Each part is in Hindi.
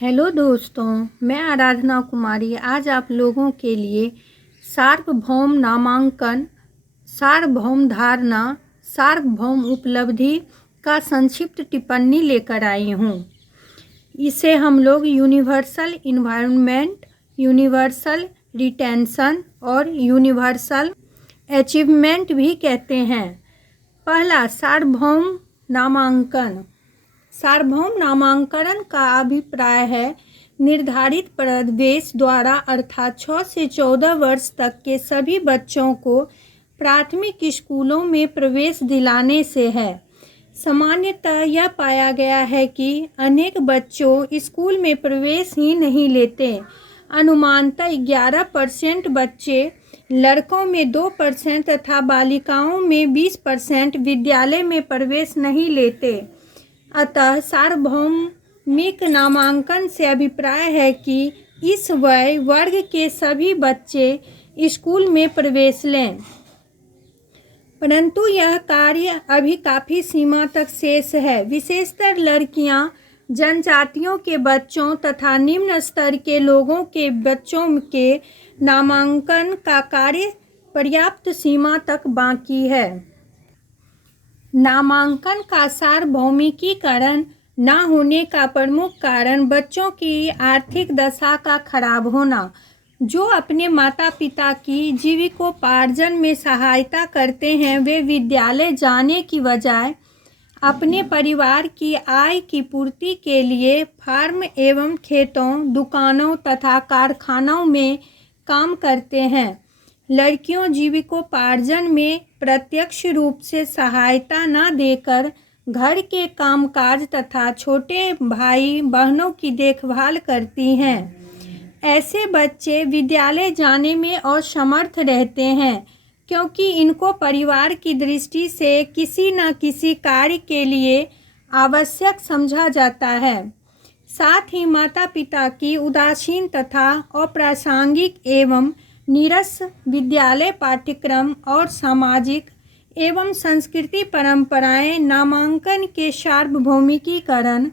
हेलो दोस्तों, मैं आराधना कुमारी आज आप लोगों के लिए सार्वभौम नामांकन, सार्वभौम धारणा, सार्वभौम उपलब्धि का संक्षिप्त टिप्पणी लेकर आई हूँ। इसे हम लोग यूनिवर्सल इन्वायरमेंट, यूनिवर्सल रिटेंशन और यूनिवर्सल अचीवमेंट भी कहते हैं। पहला, सार्वभौम नामांकन। सार्वभौम नामांकन का अभिप्राय है निर्धारित प्रवेश द्वारा अर्थात 6 से 14 वर्ष तक के सभी बच्चों को प्राथमिक स्कूलों में प्रवेश दिलाने से है। सामान्यतः यह पाया गया है कि अनेक बच्चों स्कूल में प्रवेश ही नहीं लेते। अनुमानतः 11% बच्चे, लड़कों में 2% तथा बालिकाओं में 20% विद्यालय में प्रवेश नहीं लेते। अतः सार्वभौमिक नामांकन से अभिप्राय है कि इस वय वर्ग के सभी बच्चे स्कूल में प्रवेश लें, परंतु यह कार्य अभी काफ़ी सीमा तक शेष है। विशेषतर लड़कियां, जनजातियों के बच्चों तथा निम्न स्तर के लोगों के बच्चों के नामांकन का कार्य पर्याप्त सीमा तक बाकी है। नामांकन का सार्वभौमिकीकरण न होने का प्रमुख कारण बच्चों की आर्थिक दशा का खराब होना, जो अपने माता पिता की जीविकोपार्जन में सहायता करते हैं, वे विद्यालय जाने की बजाय अपने परिवार की आय की पूर्ति के लिए फार्म एवं खेतों, दुकानों तथा कारखानों में काम करते हैं। लड़कियों जीविकोपार्जन में प्रत्यक्ष रूप से सहायता न देकर घर के कामकाज तथा छोटे भाई बहनों की देखभाल करती हैं। ऐसे बच्चे विद्यालय जाने में असमर्थ रहते हैं क्योंकि इनको परिवार की दृष्टि से किसी न किसी कार्य के लिए आवश्यक समझा जाता है। साथ ही माता पिता की उदासीन तथा अप्रासंगिक एवं नीरस विद्यालय पाठ्यक्रम और सामाजिक एवं संस्कृति परंपराएं नामांकन के सार्वभौमिकीकरण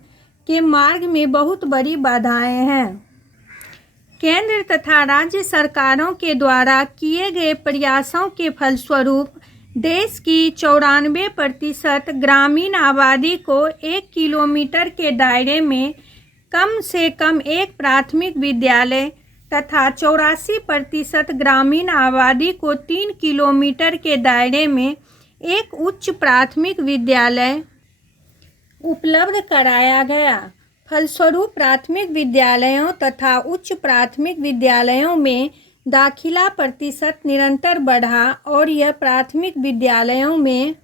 के मार्ग में बहुत बड़ी बाधाएं हैं। केंद्र तथा राज्य सरकारों के द्वारा किए गए प्रयासों के फलस्वरूप देश की 94% ग्रामीण आबादी को 1 किलोमीटर के दायरे में कम से कम एक प्राथमिक विद्यालय तथा 84% ग्रामीण आबादी को 3 किलोमीटर के दायरे में एक उच्च प्राथमिक विद्यालय उपलब्ध कराया गया। फलस्वरूप प्राथमिक विद्यालयों तथा उच्च प्राथमिक विद्यालयों में दाखिला प्रतिशत निरंतर बढ़ा और यह प्राथमिक विद्यालयों में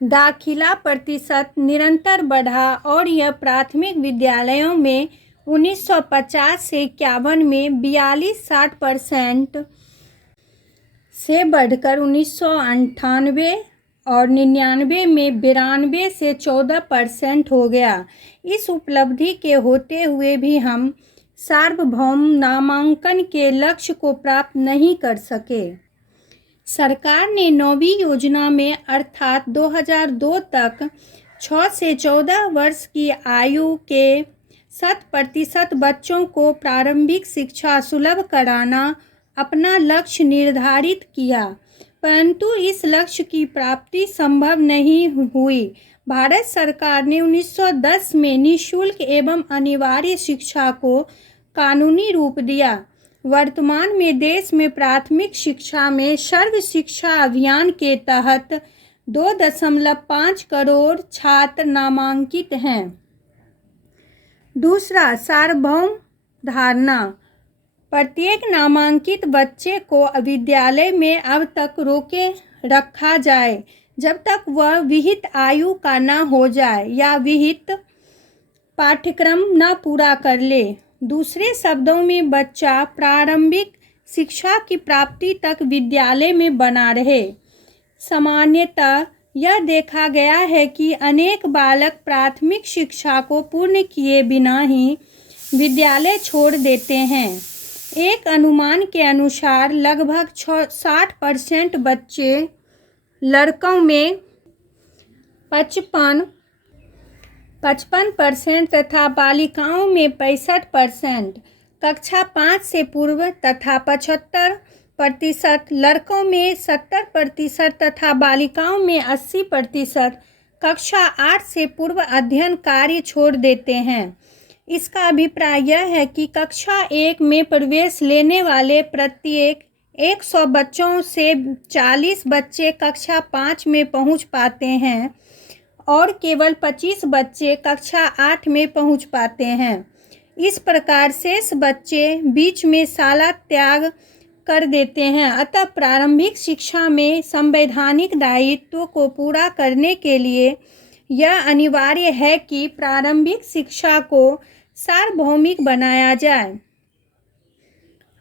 दाखिला प्रतिशत निरंतर बढ़ा और यह प्राथमिक विद्यालयों में 1950 से 51 में 42-60% से बढ़कर 1998 और 99 में 92 से 14% हो गया। इस उपलब्धि के होते हुए भी हम सार्वभौम नामांकन के लक्ष्य को प्राप्त नहीं कर सके। सरकार ने 9वीं योजना में अर्थात 2002 तक 6 से 14 वर्ष की आयु के 100% बच्चों को प्रारंभिक शिक्षा सुलभ कराना अपना लक्ष्य निर्धारित किया, परंतु इस लक्ष्य की प्राप्ति संभव नहीं हुई। भारत सरकार ने 1910 में निःशुल्क एवं अनिवार्य शिक्षा को कानूनी रूप दिया। वर्तमान में देश में प्राथमिक शिक्षा में सर्व शिक्षा अभियान के तहत 2.5 करोड़ छात्र नामांकित हैं। दूसरा, सार्वभौम धारणा। प्रत्येक नामांकित बच्चे को विद्यालय में अब तक रोके रखा जाए जब तक वह विहित आयु का न हो जाए या विहित पाठ्यक्रम न पूरा कर ले। दूसरे शब्दों में बच्चा प्रारंभिक शिक्षा की प्राप्ति तक विद्यालय में बना रहे। सामान्यतः यह देखा गया है कि अनेक बालक प्राथमिक शिक्षा को पूर्ण किए बिना ही विद्यालय छोड़ देते हैं। एक अनुमान के अनुसार लगभग 60% बच्चे, लड़कों में 55 55% तथा बालिकाओं में 65%, कक्षा 5 से पूर्व तथा 75% लड़कों में 70% तथा बालिकाओं में 80% कक्षा 8 से पूर्व अध्ययन कार्य छोड़ देते हैं। इसका अभिप्राय यह है कि कक्षा 1 में प्रवेश लेने वाले प्रत्येक 100 बच्चों से 40 बच्चे कक्षा 5 में पहुंच पाते हैं और केवल 25 बच्चे कक्षा 8 में पहुंच पाते हैं। इस प्रकार शेष बच्चे बीच में शाला त्याग कर देते हैं। अतः प्रारंभिक शिक्षा में संवैधानिक दायित्व को पूरा करने के लिए यह अनिवार्य है कि प्रारंभिक शिक्षा को सार्वभौमिक बनाया जाए।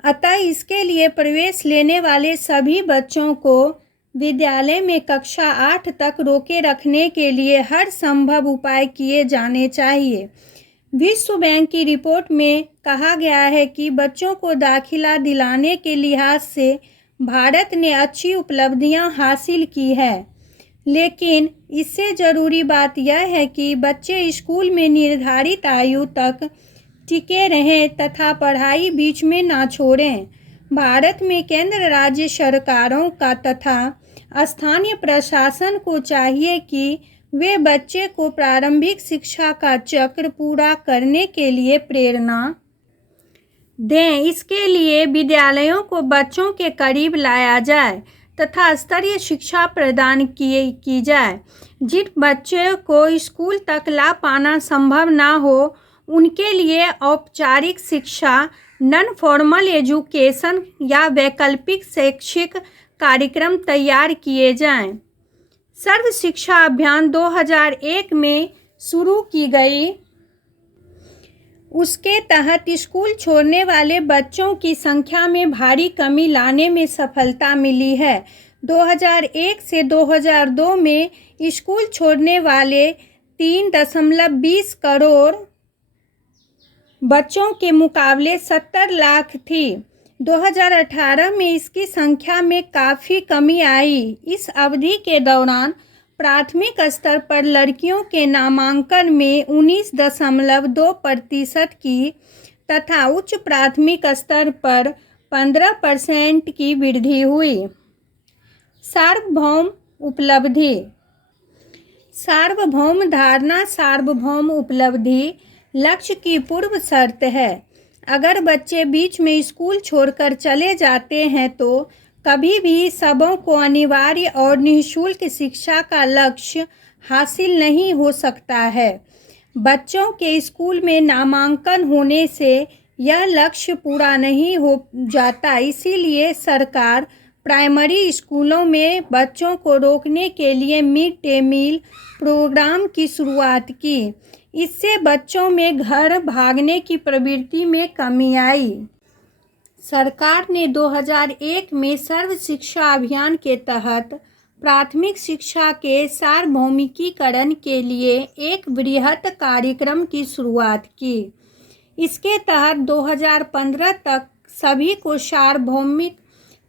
अतः इसके लिए प्रवेश लेने वाले सभी बच्चों को विद्यालय में कक्षा 8 तक रोके रखने के लिए हर संभव उपाय किए जाने चाहिए। विश्व बैंक की रिपोर्ट में कहा गया है कि बच्चों को दाखिला दिलाने के लिहाज से भारत ने अच्छी उपलब्धियां हासिल की है, लेकिन इससे ज़रूरी बात यह है कि बच्चे स्कूल में निर्धारित आयु तक टिके रहें तथा पढ़ाई बीच में ना छोड़ें। भारत में केंद्र राज्य सरकारों का तथा स्थानीय प्रशासन को चाहिए कि वे बच्चे को प्रारंभिक शिक्षा का चक्र पूरा करने के लिए प्रेरणा दें। इसके लिए विद्यालयों को बच्चों के करीब लाया जाए तथा स्तरीय शिक्षा प्रदान की जाए। जिन बच्चों को स्कूल तक ला पाना संभव ना हो, उनके लिए औपचारिक शिक्षा, नॉन फॉर्मल एजुकेशन या वैकल्पिक शैक्षिक कार्यक्रम तैयार किए जाएं। सर्व शिक्षा अभियान 2001 में शुरू की गई। उसके तहत स्कूल छोड़ने वाले बच्चों की संख्या में भारी कमी लाने में सफलता मिली है। 2001 से 2002 में स्कूल छोड़ने वाले 3.20 करोड़ बच्चों के मुकाबले 70 लाख थी। 2018 में इसकी संख्या में काफ़ी कमी आई। इस अवधि के दौरान प्राथमिक स्तर पर लड़कियों के नामांकन में 19.2% की तथा उच्च प्राथमिक स्तर पर 15% की वृद्धि हुई। सार्वभौम उपलब्धि। सार्वभौम धारणा सार्वभौम उपलब्धि लक्ष्य की पूर्व शर्त है। अगर बच्चे बीच में स्कूल छोड़कर चले जाते हैं तो कभी भी सबों को अनिवार्य और निःशुल्क शिक्षा का लक्ष्य हासिल नहीं हो सकता है। बच्चों के स्कूल में नामांकन होने से यह लक्ष्य पूरा नहीं हो जाता। इसीलिए सरकार प्राइमरी स्कूलों में बच्चों को रोकने के लिए मिड डे मील प्रोग्राम की शुरुआत की। इससे बच्चों में घर भागने की प्रवृत्ति में कमी आई। सरकार ने 2001 में सर्व शिक्षा अभियान के तहत प्राथमिक शिक्षा के सार्वभौमिकीकरण के लिए एक बृहत कार्यक्रम की शुरुआत की। इसके तहत 2015 तक सभी को सार्वभौमिक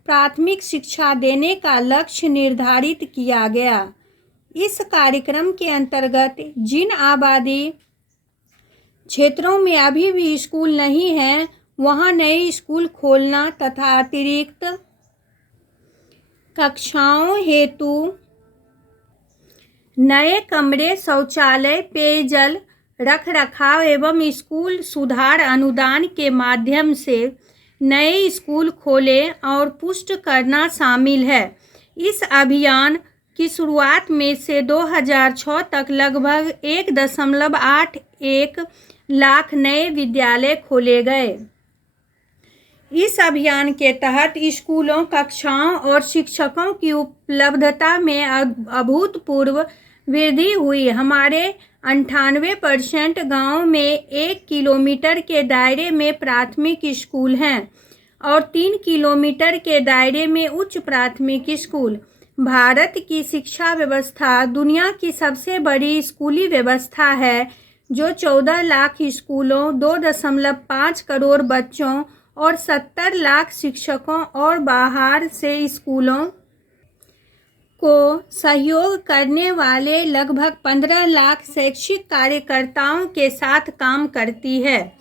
प्राथमिक शिक्षा देने का लक्ष्य निर्धारित किया गया। इस कार्यक्रम के अंतर्गत जिन आबादी क्षेत्रों में अभी भी स्कूल नहीं हैं, वहां नए स्कूल खोलना तथा अतिरिक्त कक्षाओं हेतु नए कमरे, शौचालय, पेयजल, रखरखाव एवं स्कूल सुधार अनुदान के माध्यम से नए स्कूल खोलें और पुष्ट करना शामिल है। इस अभियान की शुरुआत में से 2006 तक लगभग 1.81 लाख नए विद्यालय खोले गए। इस अभियान के तहत स्कूलों, कक्षाओं और शिक्षकों की उपलब्धता में अभूतपूर्व वृद्धि हुई। हमारे 98% गाँव में 1 किलोमीटर के दायरे में प्राथमिक स्कूल हैं और 3 किलोमीटर के दायरे में उच्च प्राथमिक स्कूल। भारत की शिक्षा व्यवस्था दुनिया की सबसे बड़ी स्कूली व्यवस्था है, जो 14 लाख स्कूलों, 2.5 करोड़ बच्चों और 70 लाख शिक्षकों और बाहर से स्कूलों को सहयोग करने वाले लगभग 15 लाख शैक्षिक कार्यकर्ताओं के साथ काम करती है।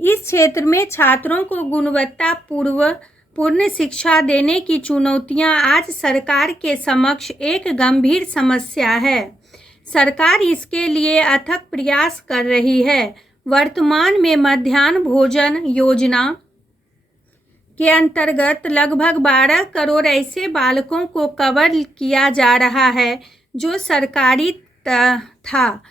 इस क्षेत्र में छात्रों को गुणवत्तापूर्ण शिक्षा देने की चुनौतियां आज सरकार के समक्ष एक गंभीर समस्या है। सरकार इसके लिए अथक प्रयास कर रही है। वर्तमान में मध्याह्न भोजन योजना के अंतर्गत लगभग 12 करोड़ ऐसे बालकों को कवर किया जा रहा है जो सरकारी था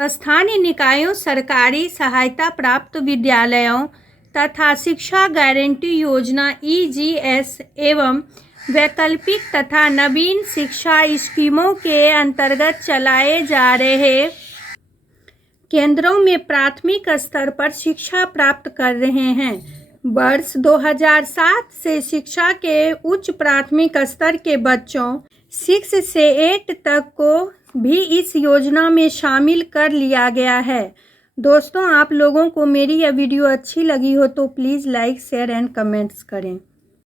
स्थानीय निकायों, सरकारी सहायता प्राप्त विद्यालयों तथा शिक्षा गारंटी योजना EGS एवं वैकल्पिक तथा नवीन शिक्षा स्कीमों के अंतर्गत चलाए जा रहे केंद्रों में प्राथमिक स्तर पर शिक्षा प्राप्त कर रहे हैं। वर्ष 2007 से शिक्षा के उच्च प्राथमिक स्तर के बच्चों 6 से 8 तक को भी इस योजना में शामिल कर लिया गया है। दोस्तों, आप लोगों को मेरी यह वीडियो अच्छी लगी हो तो please like, share and comments करें।